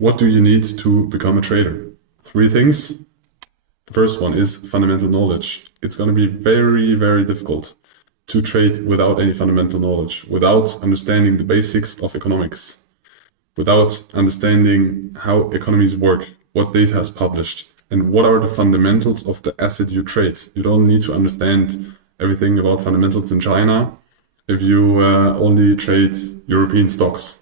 What do you need to become a trader? Three things. The first one is fundamental knowledge. It's going to be very, very difficult to trade without any fundamental knowledge, without understanding the basics of economics, without understanding how economies work, what data is published, and what are the fundamentals of the asset you trade. You don't need to understand everything about fundamentals in China if you only trade European stocks.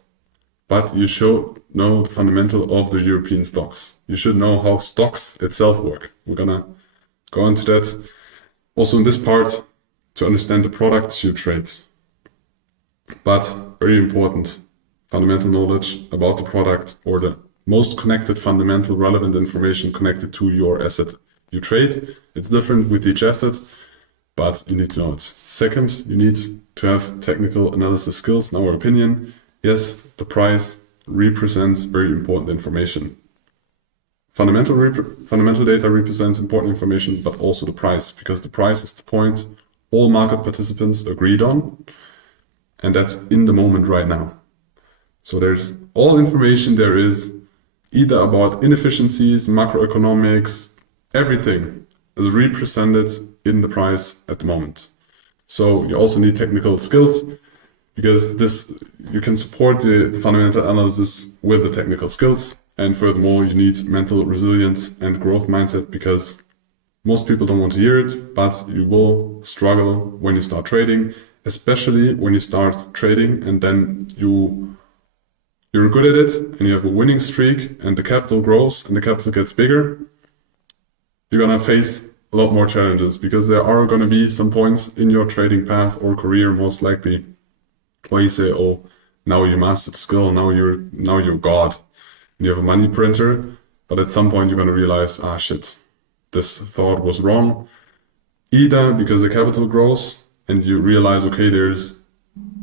But you should know the fundamental of the European stocks. You should know how stocks itself work. We're gonna go into that. Also in this part, to understand the products you trade. But very important, fundamental knowledge about the product or the most connected fundamental relevant information connected to your asset you trade. It's different with each asset, but you need to know it. Second, you need to have technical analysis skills. In our opinion, yes, the price represents very important information. Fundamental data represents important information, but also the price, because the price is the point all market participants agreed on, and that's in the moment right now. So there's all information there is either about inefficiencies, macroeconomics, everything is represented in the price at the moment. So you also need technical skills, because this you can support the fundamental analysis with the technical skills. And furthermore, you need mental resilience and growth mindset, because most people don't want to hear it, but you will struggle when you start trading, especially when you start trading and then you're good at it and you have a winning streak and the capital grows and the capital gets bigger. You're gonna face a lot more challenges, because there are gonna be some points in your trading path or career, most likely, where you say, oh, now you mastered the skill, now you're God, and you have a money printer, but at some point you're gonna realize, ah shit, this thought was wrong. Either because the capital grows and you realize, okay, there's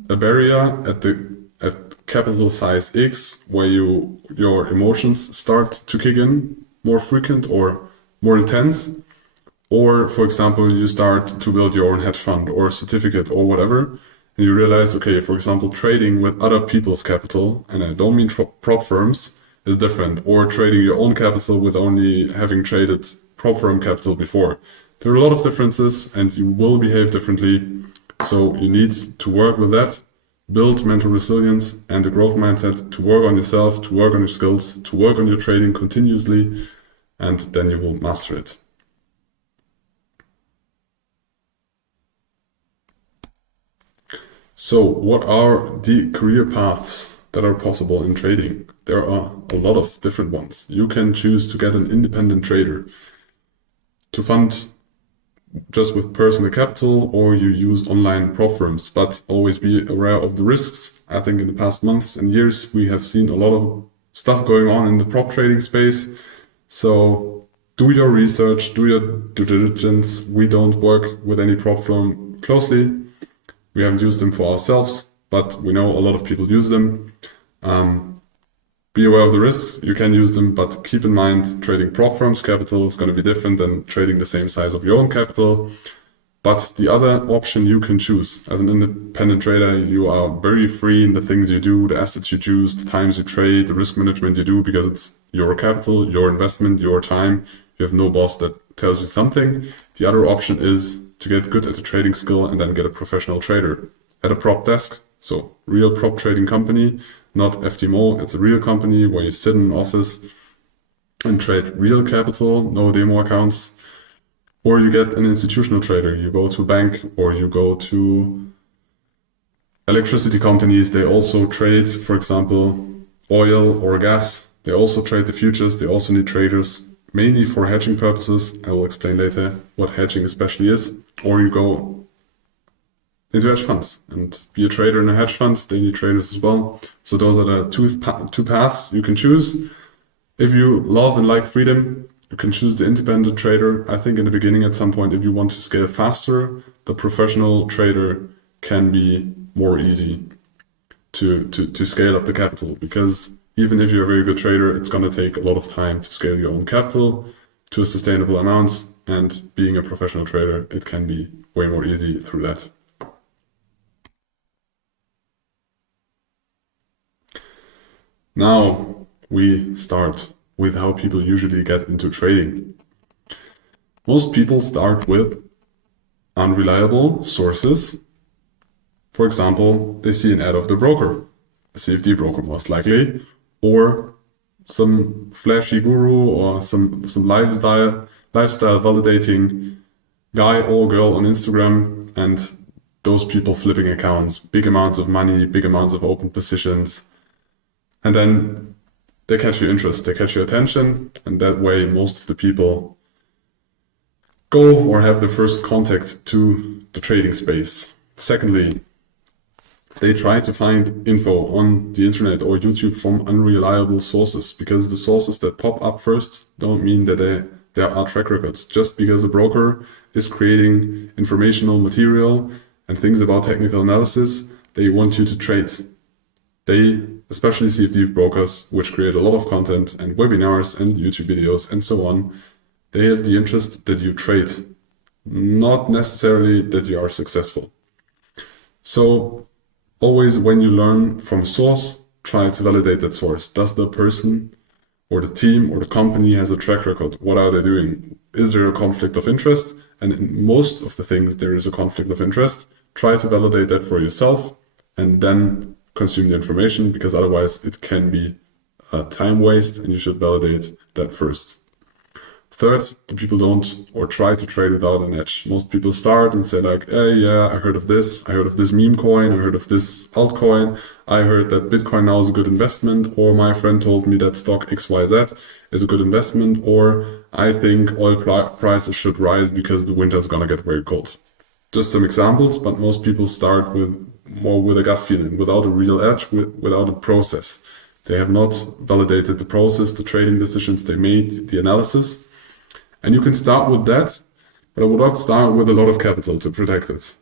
a barrier at capital size X where your emotions start to kick in more frequent or more intense. Or, for example, you start to build your own hedge fund or certificate or whatever, and you realize, okay, for example, trading with other people's capital, and I don't mean prop firms, is different, or trading your own capital with only having traded prop firm capital before. There are a lot of differences and you will behave differently. So you need to work with that, build mental resilience and a growth mindset, to work on yourself, to work on your skills, to work on your trading continuously, and then you will master it. So what are the career paths that are possible in trading? There are a lot of different ones. You can choose to get an independent trader to fund just with personal capital, or you use online prop firms, but always be aware of the risks. I think in the past months and years, we have seen a lot of stuff going on in the prop trading space. So do your research, do your due diligence. We don't work with any prop firm closely. We haven't used them for ourselves, but we know a lot of people use them. Be aware of the risks. You can use them, but keep in mind, trading prop firms capital is going to be different than trading the same size of your own capital. But the other option you can choose. As an independent trader, you are very free in the things you do, the assets you choose, the times you trade, the risk management you do, because it's your capital, your investment, your time. You have no boss that tells you something. The other option is to get good at the trading skill and then get a professional trader at a prop desk. So real prop trading company, not FTMO. It's a real company where you sit in an office and trade real capital, no demo accounts. Or you get an institutional trader. You go to a bank or you go to electricity companies. They also trade, for example, oil or gas. They also trade the futures. They also need traders, mainly for hedging purposes. I will explain later what hedging especially is. Or you go into hedge funds and be a trader in a hedge fund. They need traders as well. So those are the two paths you can choose. If you love and like freedom, you can choose the independent trader. I think in the beginning, at some point, if you want to scale faster, the professional trader can be more easy to scale up the capital, because even if you're a very good trader, it's going to take a lot of time to scale your own capital to a sustainable amounts. And being a professional trader, it can be way more easy through that. Now, we start with how people usually get into trading. Most people start with unreliable sources. For example, they see an ad of the broker, a CFD broker most likely, or some flashy guru or some lifestyle validating guy or girl on Instagram, and those people flipping accounts, big amounts of money, big amounts of open positions, and then they catch your interest, they catch your attention, and that way most of the people go or have the first contact to the trading space. Secondly, they try to find info on the internet or YouTube from unreliable sources, because the sources that pop up first don't mean that there are track records. Just because a broker is creating informational material and things about technical analysis, they want you to trade. They, especially CFD brokers, which create a lot of content and webinars and YouTube videos and so on, they have the interest that you trade, not necessarily that you are successful. So always when you learn from a source, try to validate that source. Does the person or the team or the company has a track record? What are they doing? Is there a conflict of interest? And in most of the things, there is a conflict of interest. Try to validate that for yourself and then consume the information, because otherwise it can be a time waste and you should validate that first. Third, the people don't or try to trade without an edge. Most people start and say like, hey, yeah, I heard of this meme coin, I heard of this altcoin, I heard that Bitcoin now is a good investment, or my friend told me that stock XYZ is a good investment, or I think oil prices should rise because the winter is gonna get very cold. Just some examples, but most people start with more with a gut feeling, without a real edge, without a process. They have not validated the process, the trading decisions they made, the analysis. And you can start with that, but I would not start with a lot of capital to protect it.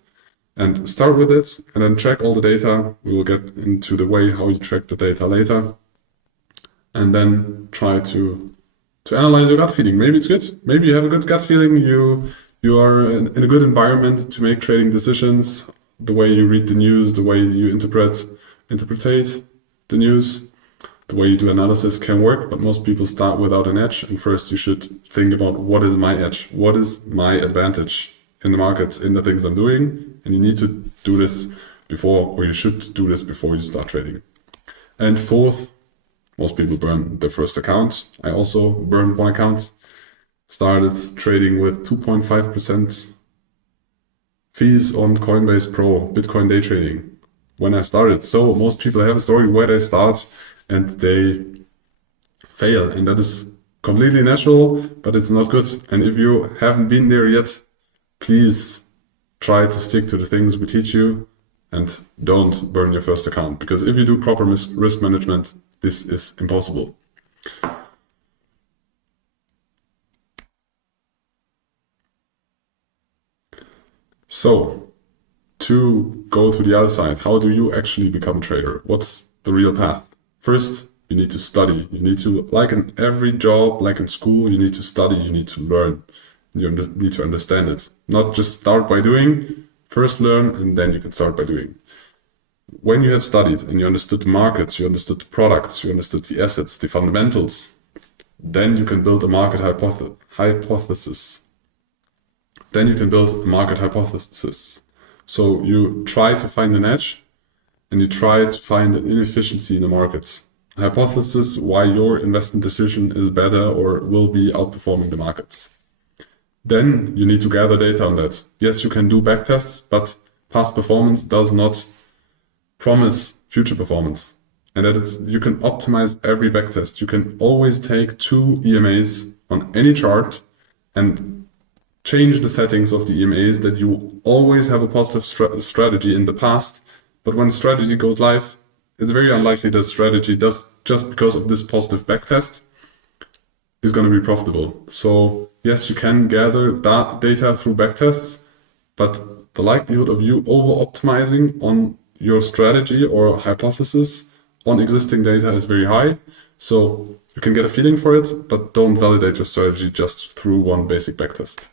And start with it and then track all the data. We will get into the way how you track the data later. And then try to analyze your gut feeling. Maybe it's good. Maybe you have a good gut feeling. You are in a good environment to make trading decisions. The way you read the news, the way you interpretate the news, the way you do analysis can work, but most people start without an edge. And first you should think about, what is my edge? What is my advantage in the markets, in the things I'm doing? And you need to do this before, or you should do this before you start trading. And fourth, most people burn their first account. I also burned one account. Started trading with 2.5% fees on Coinbase Pro, Bitcoin day trading, when I started. So most people have a story where they start and they fail, and that is completely natural, but it's not good. And if you haven't been there yet, please try to stick to the things we teach you and don't burn your first account, because if you do proper risk management, this is impossible. So to go to the other side, how do you actually become a trader? What's the real path? First, you need to study. You need to, like in every job, like in school, you need to study, you need to learn. You need to understand it. Not just start by doing, first learn, and then you can start by doing. When you have studied and you understood the markets, you understood the products, you understood the assets, the fundamentals, then you can build a market hypothesis. Then you can build a market hypothesis. So you try to find an edge, and you try to find an inefficiency in the market. Hypothesis why your investment decision is better or will be outperforming the markets. Then you need to gather data on that. Yes, you can do backtests, but past performance does not promise future performance. And that you can optimize every backtest. You can always take 2 EMAs on any chart and change the settings of the EMAs, that you always have a positive strategy in the past. But when strategy goes live, it's very unlikely that strategy does, just because of this positive backtest, is going to be profitable. So yes, you can gather that data through backtests, but the likelihood of you over-optimizing on your strategy or hypothesis on existing data is very high. So you can get a feeling for it, but don't validate your strategy just through one basic backtest.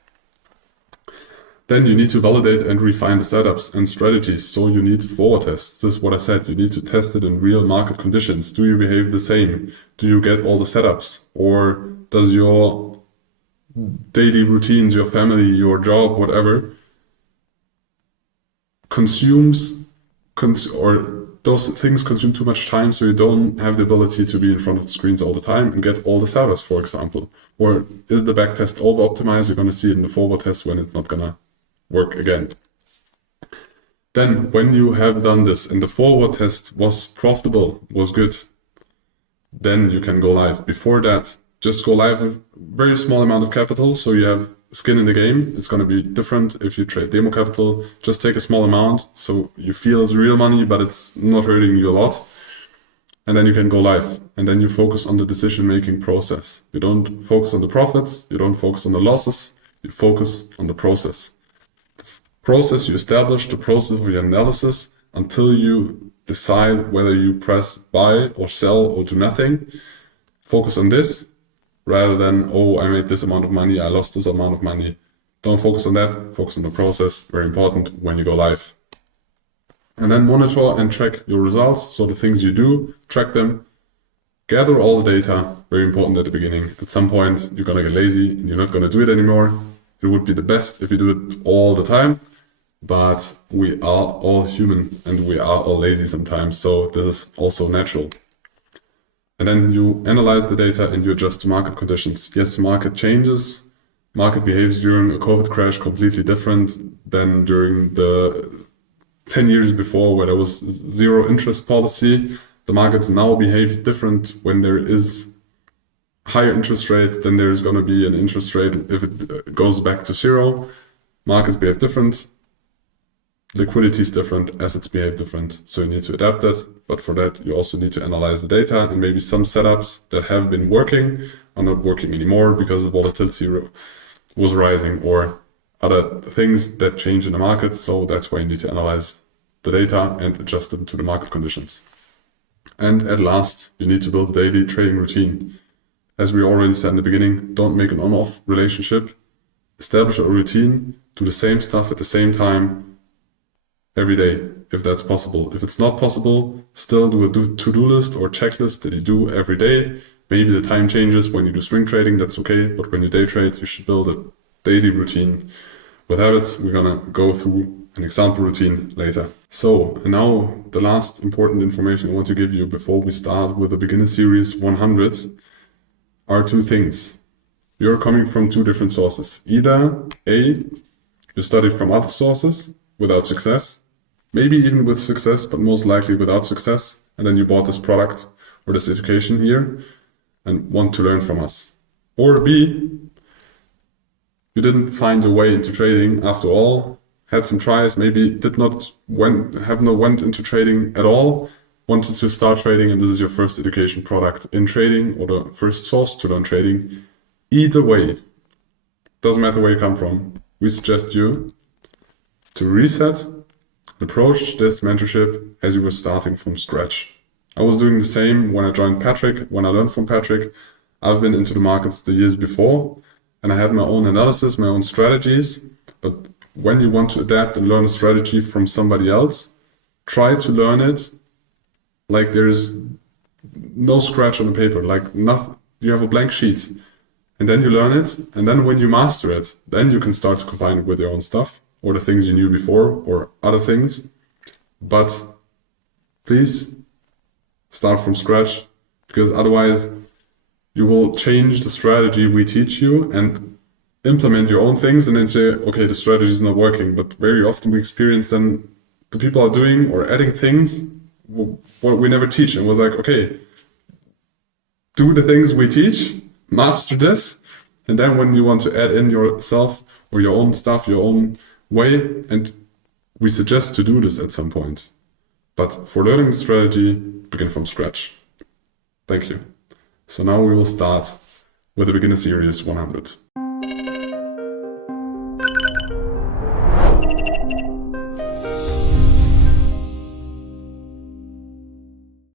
Then you need to validate and refine the setups and strategies. So you need forward tests. This is what I said. You need to test it in real market conditions. Do you behave the same? Do you get all the setups? Or does your daily routines, your family, your job, whatever, or those things consume too much time, so you don't have the ability to be in front of the screens all the time and get all the setups, for example? Or is the back test over optimized? You're going to see it in the forward test when it's not going to work again. Then when you have done this and the forward test was profitable, was good, then you can go live. Before that, just go live with very small amount of capital, so you have skin in the game. It's going to be different if you trade demo capital. Just take a small amount so you feel it's real money, but it's not hurting you a lot. And then you can go live. And then you focus on the decision-making process. You don't focus on the profits. You don't focus on the losses. You focus on the process. Process you establish, the process of your analysis, until you decide whether you press buy or sell or do nothing. Focus on this rather than, oh, I made this amount of money, I lost this amount of money. Don't focus on that. Focus on the process. Very important when you go live. And then monitor and track your results. So the things you do, track them. Gather all the data. Very important at the beginning. At some point, you're going to get lazy and you're not going to do it anymore. It would be the best if you do it all the time. But we are all human and we are all lazy sometimes. So this is also natural. And then you analyze the data and you adjust to market conditions. Yes, market changes. Market behaves during a COVID crash completely different than during the 10 years before where there was zero interest policy. The markets now behave different when there is higher interest rate, then there's going to be an interest rate if it goes back to zero. Markets behave different. Liquidity is different, assets behave different, so you need to adapt that. But for that, you also need to analyze the data, and maybe some setups that have been working are not working anymore because the volatility was rising or other things that change in the market. So that's why you need to analyze the data and adjust them to the market conditions. And at last, you need to build a daily trading routine. As we already said in the beginning, don't make an on-off relationship. Establish a routine, do the same stuff at the same time every day, if that's possible. If it's not possible, still do a to-do list or checklist that you do every day. Maybe the time changes when you do swing trading, that's okay. But when you day trade, you should build a daily routine with habits. We're gonna go through an example routine later. So now the last important information I want to give you before we start with the beginner series 100 are two things. You're coming from two different sources. Either A, you studied from other sources without success, maybe even with success, but most likely without success. And then you bought this product or this education here and want to learn from us. Or B, you didn't find your way into trading after all, had some tries, maybe did not went into trading at all, wanted to start trading, and this is your first education product in trading or the first source to learn trading. Either way, doesn't matter where you come from, we suggest you to reset, approach this mentorship as you were starting from scratch. I was doing the same when I joined Patrick, when I learned from Patrick. I've been into the markets the years before, and I had my own analysis, my own strategies. But when you want to adapt and learn a strategy from somebody else, try to learn it like there's no scratch on the paper, like nothing. You have a blank sheet, and then you learn it, and then when you master it, then you can start to combine it with your own stuff, or the things you knew before, or other things. But please start from scratch, because otherwise you will change the strategy we teach you and implement your own things and then say, okay, the strategy is not working. But very often we experience then the people are doing or adding things what we never teach, and was like, okay, do the things we teach, master this, and then when you want to add in yourself or your own stuff, your own way, and we suggest to do this at some point. But for learning the strategy, begin from scratch. Thank you. So now we will start with the beginner series 100.